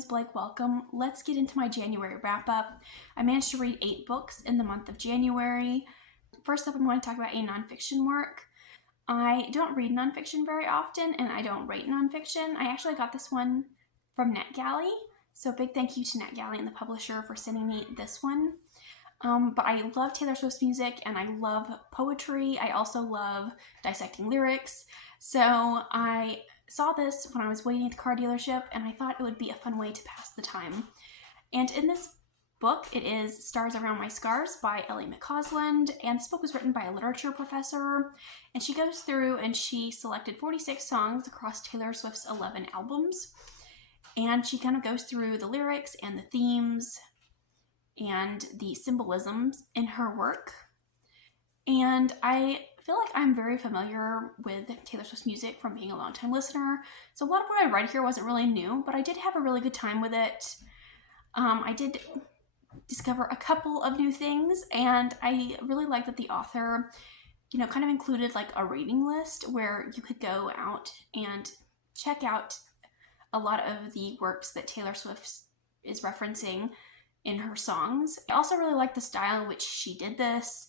is Blake. Welcome. Let's get into my January wrap up. I managed to read 8 books in the month of January. First up, I'm going to talk about a nonfiction work. I don't read nonfiction very often, and I don't rate nonfiction. I actually got this one from NetGalley, so big thank you to NetGalley and the publisher for sending me this one. But I love Taylor Swift's music, and I love poetry. I also love dissecting lyrics. So I saw this when I was waiting at the car dealership, and I thought it would be a fun way to pass the time. And in this book, it is Stars Around My Scars by Ellie McCausland, and this book was written by a literature professor, and she goes through and she selected 46 songs across Taylor Swift's 11 albums, and she kind of goes through the lyrics and the themes and the symbolisms in her work. And I feel like I'm very familiar with Taylor Swift's music from being a longtime listener, so a lot of what I read here wasn't really new, but I did have a really good time with it. I did discover a couple of new things, and I really like that the author, kind of included like a reading list where you could go out and check out a lot of the works that Taylor Swift is referencing in her songs. I also really like the style in which she did this.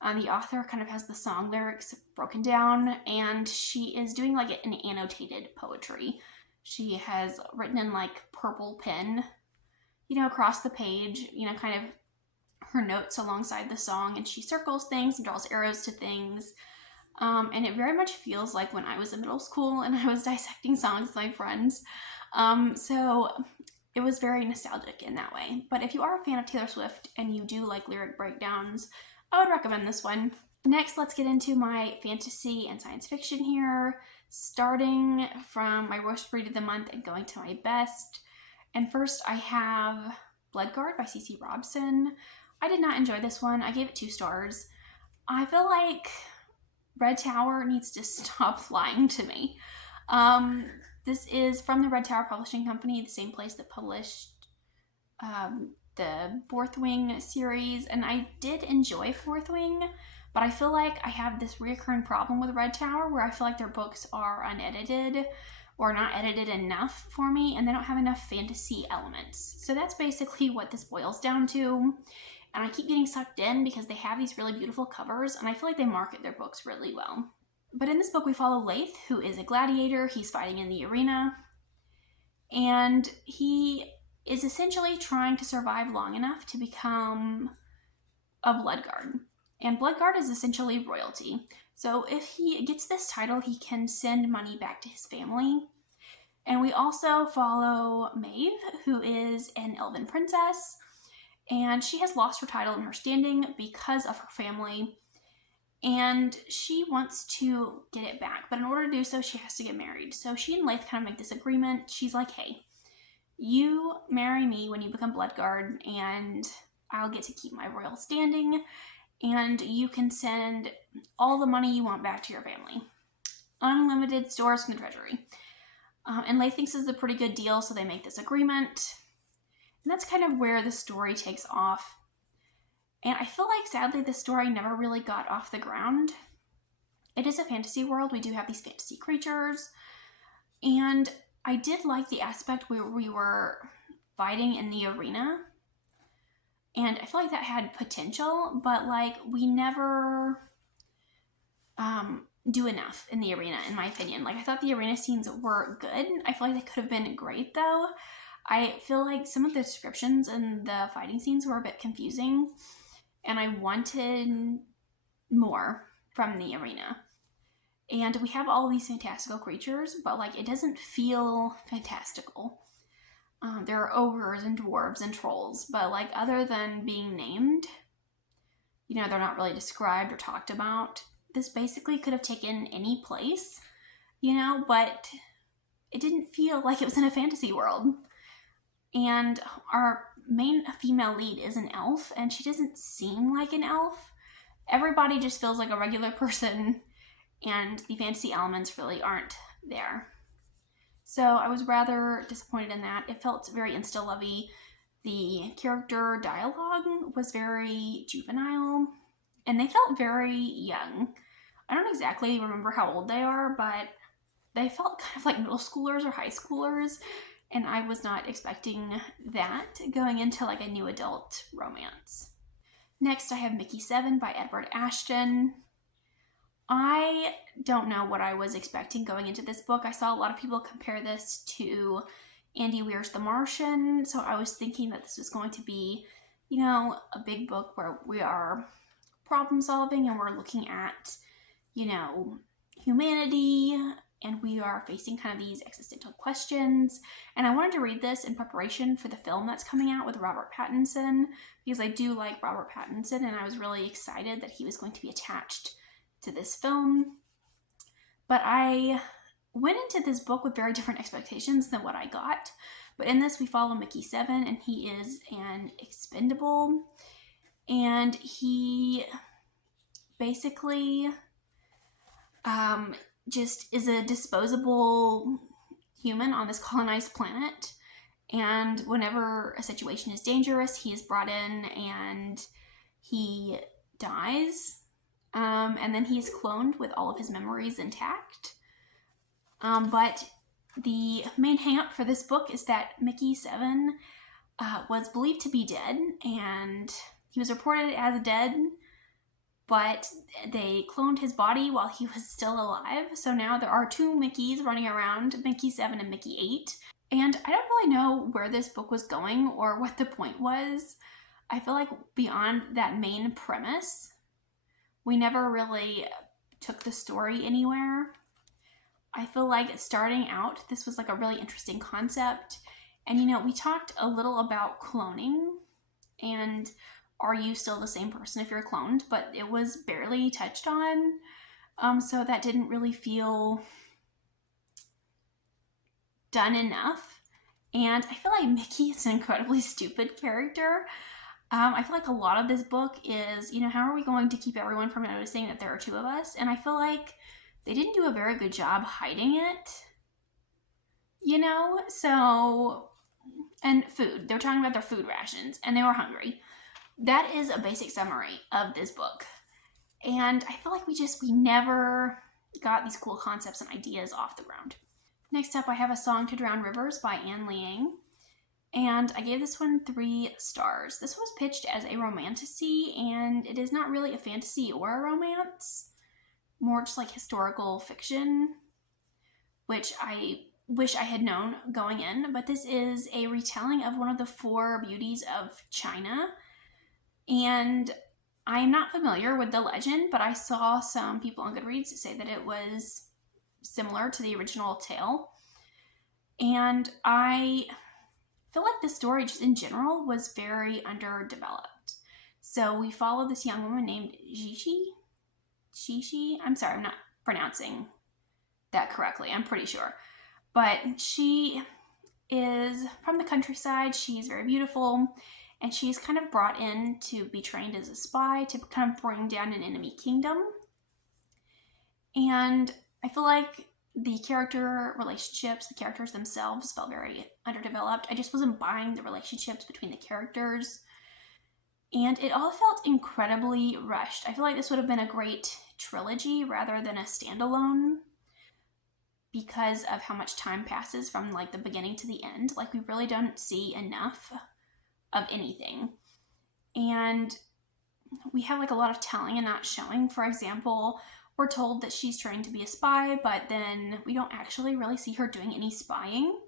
The author kind of has the song lyrics broken down, and she is doing like an annotated poetry. She has written in like purple pen, across the page, kind of her notes alongside the song, and she circles things and draws arrows to things. And it very much feels like when I was in middle school and I was dissecting songs with my friends. So it was very nostalgic in that way. But if you are a fan of Taylor Swift and you do like lyric breakdowns, I would recommend this one. Next, let's get into my fantasy and science fiction here, starting from my worst read of the month and going to my best. And first I have Bloodguard by C.C. Robson. I did not enjoy this one. I gave it 2 stars. I feel like Red Tower needs to stop lying to me. This is from the Red Tower Publishing Company, the same place that published the Fourth Wing series, and I did enjoy Fourth Wing, but I feel like I have this recurring problem with Red Tower where I feel like their books are unedited or not edited enough for me, and they don't have enough fantasy elements. So that's basically what this boils down to, and I keep getting sucked in because they have these really beautiful covers, and I feel like they market their books really well. But in this book we follow Leith, who is a gladiator. He's fighting in the arena, and he is essentially trying to survive long enough to become a Bloodguard. And Bloodguard is essentially royalty. So if he gets this title, he can send money back to his family. And we also follow Maeve, who is an elven princess, and she has lost her title and her standing because of her family, and she wants to get it back. But in order to do so, she has to get married. So she and Leith kind of make this agreement. She's like, hey, you marry me when you become Bloodguard, and I'll get to keep my royal standing, and you can send all the money you want back to your family. Unlimited stores from the treasury. And Leith thinks this is a pretty good deal, so they make this agreement. And that's kind of where the story takes off. And I feel like, sadly, this story never really got off the ground. It is a fantasy world. We do have these fantasy creatures, and I did like the aspect where we were fighting in the arena, and I feel like that had potential, but like we never do enough in the arena, in my opinion. Like I thought the arena scenes were good. I feel like they could have been great though. I feel like some of the descriptions and the fighting scenes were a bit confusing, and I wanted more from the arena. And we have all these fantastical creatures, but like it doesn't feel fantastical. There are ogres and dwarves and trolls, but like other than being named, they're not really described or talked about. This basically could have taken any place, but it didn't feel like it was in a fantasy world. And our main female lead is an elf, and she doesn't seem like an elf. Everybody just feels like a regular person, and the fantasy elements really aren't there. So I was rather disappointed in that. It felt very insta-lovey. The character dialogue was very juvenile, and they felt very young. I don't exactly remember how old they are, but they felt kind of like middle schoolers or high schoolers. and I was not expecting that going into like a new adult romance. Next, I have Mickey 7 by Edward Ashton. I don't know what I was expecting going into this book. I saw a lot of people compare this to Andy Weir's The Martian, so I was thinking that this was going to be, you know, a big book where we are problem solving and we're looking at, you know, humanity, and we are facing kind of these existential questions. And I wanted to read this in preparation for the film that's coming out with Robert Pattinson, because I do like Robert Pattinson, and I was really excited that he was going to be attached to this film. But I went into this book with very different expectations than what I got. But in this, we follow Mickey 7, and he is an expendable, and he basically just is a disposable human on this colonized planet. And whenever a situation is dangerous, he is brought in and he dies. And then he is cloned with all of his memories intact. But the main hang-up for this book is that Mickey 7 was believed to be dead, and he was reported as dead, but they cloned his body while he was still alive. So now there are two Mickeys running around, Mickey 7 and Mickey 8. And I don't really know where this book was going or what the point was. I feel like beyond that main premise, we never really took the story anywhere. I feel like starting out, this was like a really interesting concept. And, you know, we talked a little about cloning and are you still the same person if you're cloned, but it was barely touched on. So that didn't really feel done enough. And I feel like Mickey is an incredibly stupid character. I feel like a lot of this book is, you know, how are we going to keep everyone from noticing that there are two of us? And I feel like they didn't do a very good job hiding it, you know? So, and food. They were talking about their food rations, and they were hungry. That is a basic summary of this book. And I feel like we never got these cool concepts and ideas off the ground. Next up, I have A Song to Drown Rivers by Anne Liang. And I gave this one 3 stars. This was pitched as a romantasy, and it is not really a fantasy or a romance. More just like historical fiction, which I wish I had known going in. But this is a retelling of one of the 4 beauties of China. And I'm not familiar with the legend, but I saw some people on Goodreads say that it was similar to the original tale. And I feel like the story just in general was very underdeveloped. So we follow this young woman named Shishi. I'm sorry, I'm not pronouncing that correctly, I'm pretty sure. But she is from the countryside. She's very beautiful. And she's kind of brought in to be trained as a spy to kind of bring down an enemy kingdom. And I feel like the character relationships, the characters themselves felt very underdeveloped. I just wasn't buying the relationships between the characters. And it all felt incredibly rushed. I feel like this would have been a great trilogy rather than a standalone because of how much time passes from like the beginning to the end. Like we really don't see enough of anything. And we have like a lot of telling and not showing. For example, we're told that she's trained to be a spy, but then we don't actually really see her doing any spying.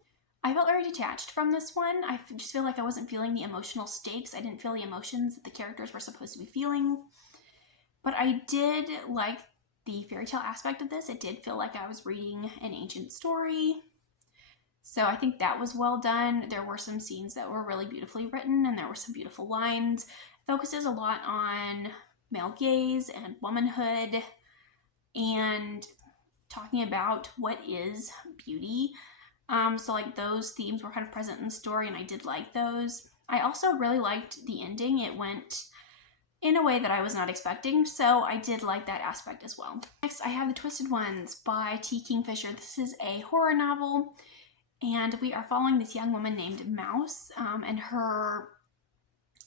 I felt very detached from this one. I just feel like I wasn't feeling the emotional stakes. I didn't feel the emotions that the characters were supposed to be feeling. But I did like the fairy tale aspect of this. It did feel like I was reading an ancient story. So I think that was well done. There were some scenes that were really beautifully written, and there were some beautiful lines. It focuses a lot on male gaze and womanhood and talking about what is beauty. So like those themes were kind of present in the story, and I did like those. I also really liked the ending. It went in a way that I was not expecting, so I did like that aspect as well. Next, I have The Twisted Ones by T. Kingfisher. This is a horror novel, and we are following this young woman named Mouse, and her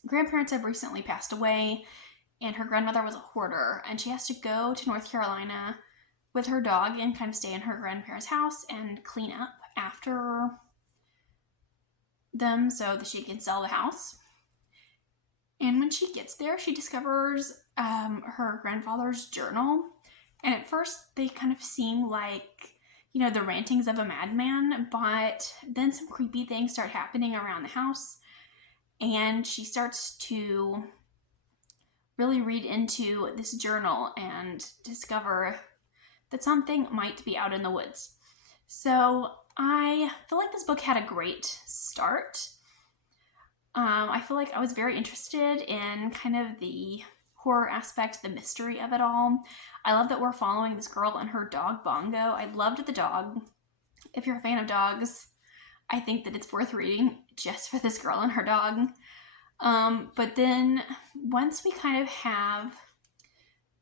grandparents have recently passed away, and her grandmother was a hoarder, and she has to go to North Carolina with her dog and kind of stay in her grandparents' house and clean up after them so that she can sell the house. And when she gets there, she discovers her grandfather's journal. And at first, they kind of seem like, the rantings of a madman, but then some creepy things start happening around the house. And she starts to really read into this journal and discover that something might be out in the woods. So I feel like this book had a great start. I feel like I was very interested in kind of the horror aspect, the mystery of it all. I love that we're following this girl and her dog Bongo. I loved the dog. If you're a fan of dogs, I think that it's worth reading just for this girl and her dog. But then once we kind of have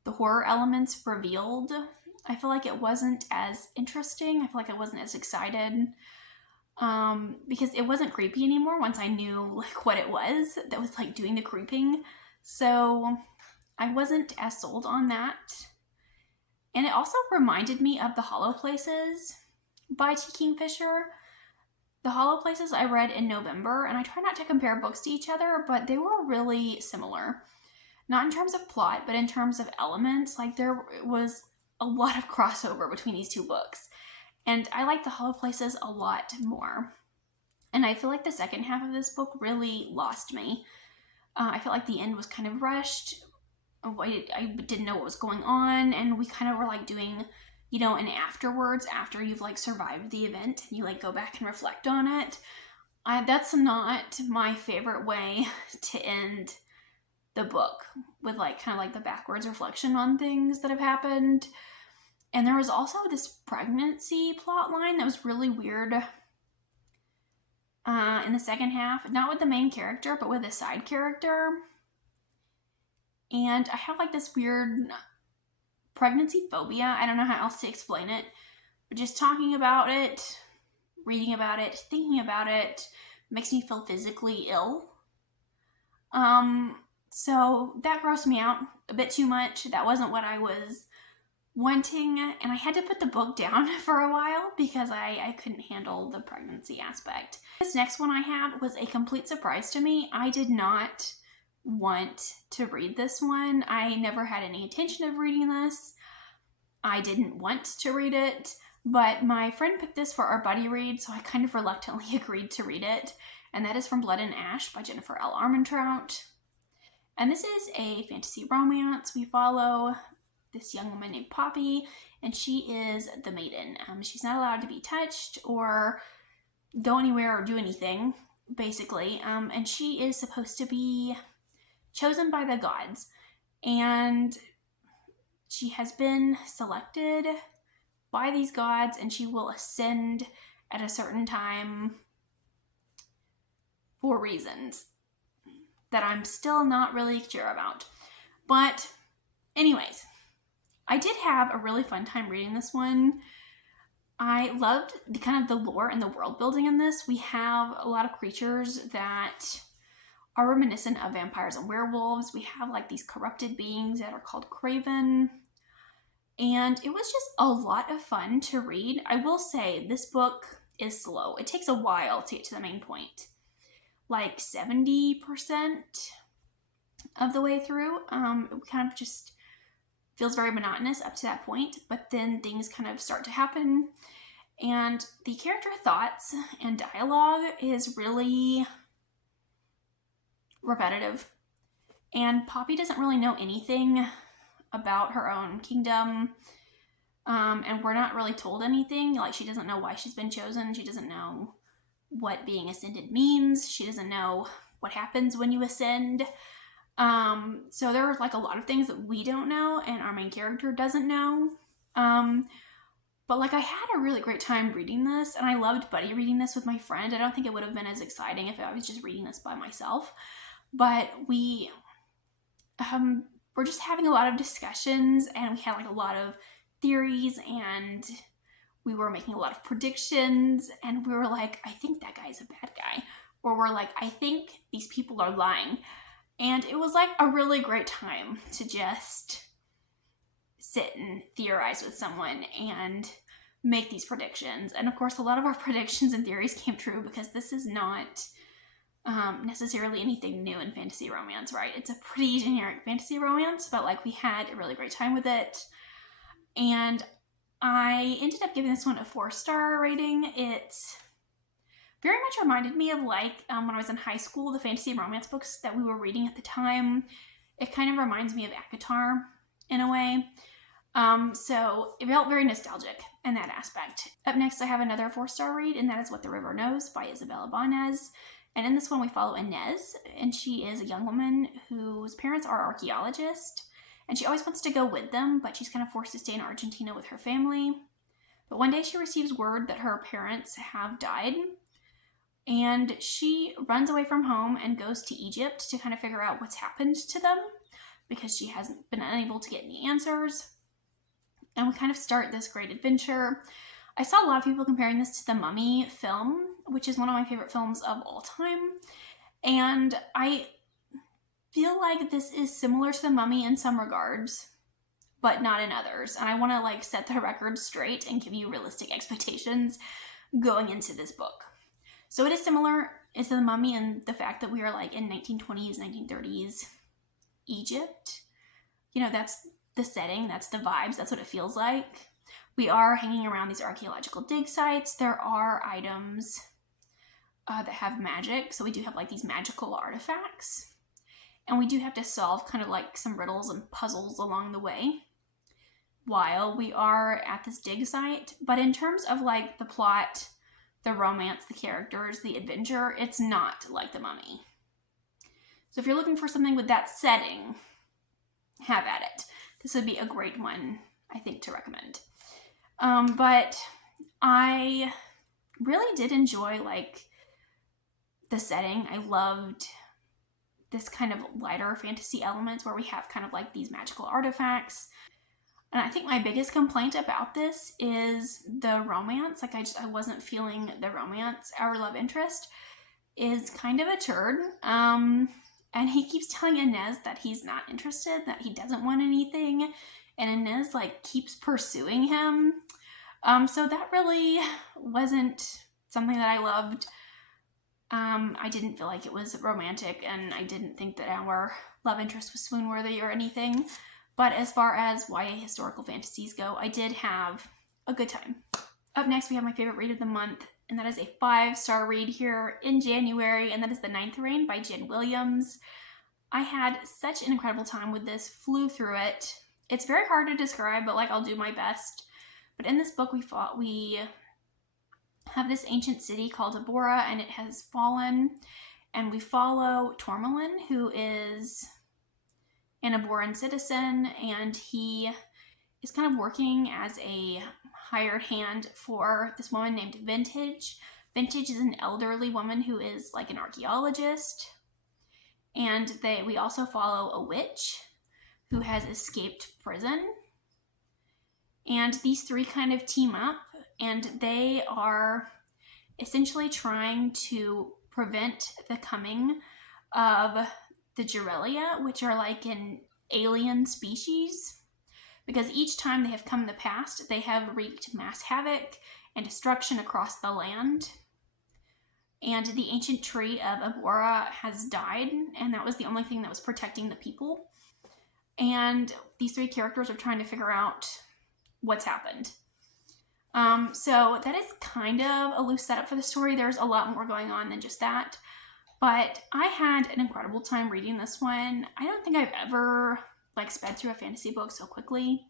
the horror elements revealed, I feel like it wasn't as interesting. I feel like I wasn't as excited. Because it wasn't creepy anymore once I knew like what it was that was like doing the creeping. So I wasn't as sold on that. And it also reminded me of The Hollow Places by T. Kingfisher. The Hollow Places I read in November, and I try not to compare books to each other, but they were really similar. Not in terms of plot, but in terms of elements. Like there was a lot of crossover between these two books. And I like The Hollow Places a lot more. And I feel like the second half of this book really lost me. I felt like the end was kind of rushed. I didn't know what was going on. And we kind of were like doing, an afterwards, after you've like survived the event, and you like go back and reflect on it. That's not my favorite way to end the book, with like kind of like the backwards reflection on things that have happened. And there was also this pregnancy plot line that was really weird in the second half. Not with the main character, but with a side character. And I have like this weird pregnancy phobia. I don't know how else to explain it. But just talking about it, reading about it, thinking about it, makes me feel physically ill. So that grossed me out a bit too much. That wasn't what I was wanting, and I had to put the book down for a while because I couldn't handle the pregnancy aspect. This next one I had was a complete surprise to me. I did not want to read this one. I never had any intention of reading this. I didn't want to read it, but my friend picked this for our buddy read, so I kind of reluctantly agreed to read it, and that is From Blood and Ash by Jennifer L. Armentrout. And this is a fantasy romance. We follow this young woman named Poppy, and she is the maiden. She's not allowed to be touched or go anywhere or do anything, basically. And she is supposed to be chosen by the gods. And she has been selected by these gods, and she will ascend at a certain time for reasons that I'm still not really sure about. But anyways, I did have a really fun time reading this one. I loved the kind of the lore and the world building in this. We have a lot of creatures that are reminiscent of vampires and werewolves. We have like these corrupted beings that are called Craven. And it was just a lot of fun to read. I will say this book is slow. It takes a while to get to the main point. Like 70% of the way through. It kind of just feels very monotonous up to that point, but then things kind of start to happen. And the character thoughts and dialogue is really repetitive. And Poppy doesn't really know anything about her own kingdom. And we're not really told anything. Like, she doesn't know why she's been chosen. She doesn't know what being ascended means. She doesn't know what happens when you ascend. So there are like a lot of things that we don't know and our main character doesn't know. But like I had a really great time reading this, and I loved buddy reading this with my friend. I don't think it would have been as exciting if I was just reading this by myself. But we were just having a lot of discussions, and we had like a lot of theories, and we were making a lot of predictions, and we were like, I think that guy's a bad guy. Or we're like, I think these people are lying. And it was like a really great time to just sit and theorize with someone and make these predictions. And of course, a lot of our predictions and theories came true because this is not necessarily anything new in fantasy romance, right? It's a pretty generic fantasy romance, but like we had a really great time with it. And I ended up giving this one a 4-star rating. It very much reminded me of like when I was in high school, the fantasy romance books that we were reading at the time. It kind of reminds me of ACOTAR in a way. So it felt very nostalgic in that aspect. Up next, I have another 4-star read, and that is What the River Knows by Isabella Banez. And in this one, we follow Inez, and she is a young woman whose parents are archaeologists, and she always wants to go with them, but she's kind of forced to stay in Argentina with her family. But one day she receives word that her parents have died, and she runs away from home and goes to Egypt to kind of figure out what's happened to them because she hasn't been unable to get any answers. And we kind of start this great adventure. I saw a lot of people comparing this to the Mummy film, which is one of my favorite films of all time. And I feel like this is similar to the Mummy in some regards, but not in others. And I want to like set the record straight and give you realistic expectations going into this book. So it is similar to the Mummy in the fact that we are like in 1920s, 1930s Egypt. You know, that's the setting, that's the vibes, that's what it feels like. We are hanging around these archaeological dig sites. There are items that have magic. So we do have like these magical artifacts. And we do have to solve kind of like some riddles and puzzles along the way while we are at this dig site. But in terms of like the plot, the romance, the characters, the adventure, it's not like the Mummy. So if you're looking for something with that setting, have at it. This would be a great one, I think, to recommend. But I really did enjoy like the setting. I loved this kind of lighter fantasy elements where we have kind of like these magical artifacts. And I think my biggest complaint about this is the romance. Like I wasn't feeling the romance. Our love interest is kind of a turd. And he keeps telling Inez that he's not interested, that he doesn't want anything. And Inez like keeps pursuing him. So that really wasn't something that I loved. I didn't feel like it was romantic, and I didn't think that our love interest was swoon-worthy or anything. But as far as YA historical fantasies go, I did have a good time. Up next, we have my favorite read of the month, and that is a 5-star read here in January, and that is The Ninth Reign by Jen Williams. I had such an incredible time with this, flew through it. It's very hard to describe, but like I'll do my best. But in this book, we have this ancient city called Abora, and it has fallen, and we follow Tourmaline, who is an Aboran citizen, and he is kind of working as a hired hand for this woman named Vintage. Vintage is an elderly woman who is like an archaeologist, and we also follow a witch who has escaped prison. And these three kind of team up, and they are essentially trying to prevent the coming of the Gerelia, which are like an alien species, because each time they have come in the past, they have wreaked mass havoc and destruction across the land. And the ancient tree of Abora has died, and that was the only thing that was protecting the people. And these three characters are trying to figure out what's happened. So that is kind of a loose setup for the story. There's a lot more going on than just that. But I had an incredible time reading this one. I don't think I've ever like sped through a fantasy book so quickly.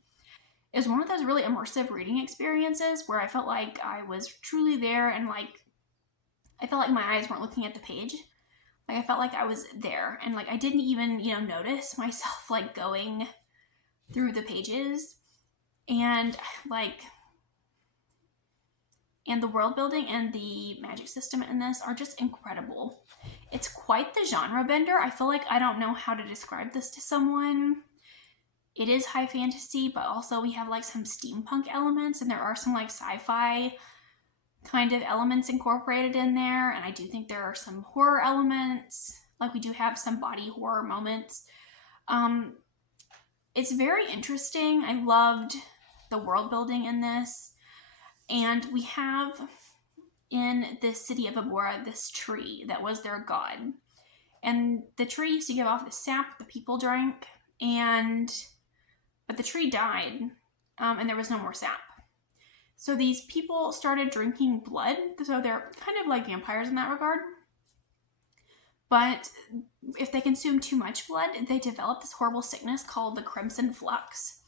It was one of those really immersive reading experiences where I felt like I was truly there, and like I felt like my eyes weren't looking at the page. Like I felt like I was there, and like I didn't even, notice myself like going through the pages. And the world building and the magic system in this are just incredible. It's quite the genre bender. I feel like I don't know how to describe this to someone. It is high fantasy, but also we have like some steampunk elements, and there are some like sci-fi kind of elements incorporated in there. And I do think there are some horror elements. Like we do have some body horror moments. It's very interesting. I loved the world building in this. And we have in the city of Abora this tree that was their god. And the tree used to give off the sap the people drank, but the tree died, and there was no more sap. So these people started drinking blood, so they're kind of like vampires in that regard. But if they consume too much blood, they develop this horrible sickness called the crimson flux.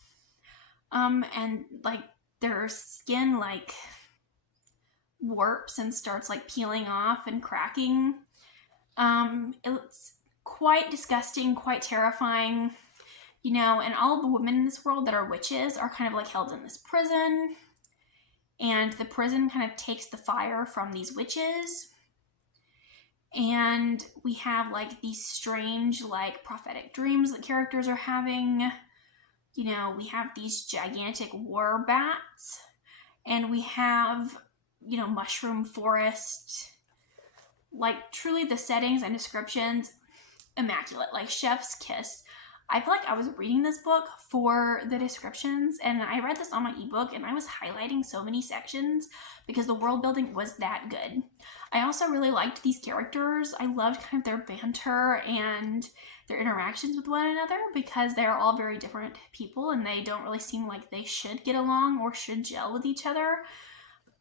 And like their skin like warps and starts like peeling off and cracking. It's quite disgusting, quite terrifying, you know, and all the women in this world that are witches are kind of like held in this prison. And the prison kind of takes the fire from these witches. And we have like these strange like prophetic dreams that characters are having. You know, we have these gigantic war bats. And we have, you know, mushroom forest. Like truly the settings and descriptions, immaculate. Like chef's kiss. I feel like I was reading this book for the descriptions, and I read this on my ebook, and I was highlighting so many sections because the world building was that good. I also really liked these characters. I loved kind of their banter and their interactions with one another because they're all very different people, and they don't really seem like they should get along or should gel with each other,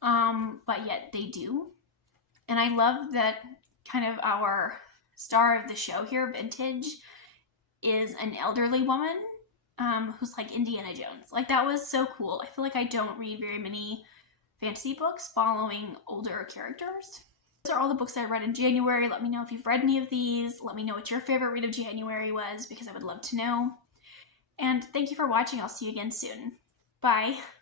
but yet they do. And I love that kind of our star of the show here, Vintage, is an elderly woman who's like Indiana Jones. Like that was so cool. I feel like I don't read very many fantasy books following older characters. Those are all the books I read in January. Let me know if you've read any of these. Let me know what your favorite read of January was because I would love to know. And thank you for watching. I'll see you again soon. Bye.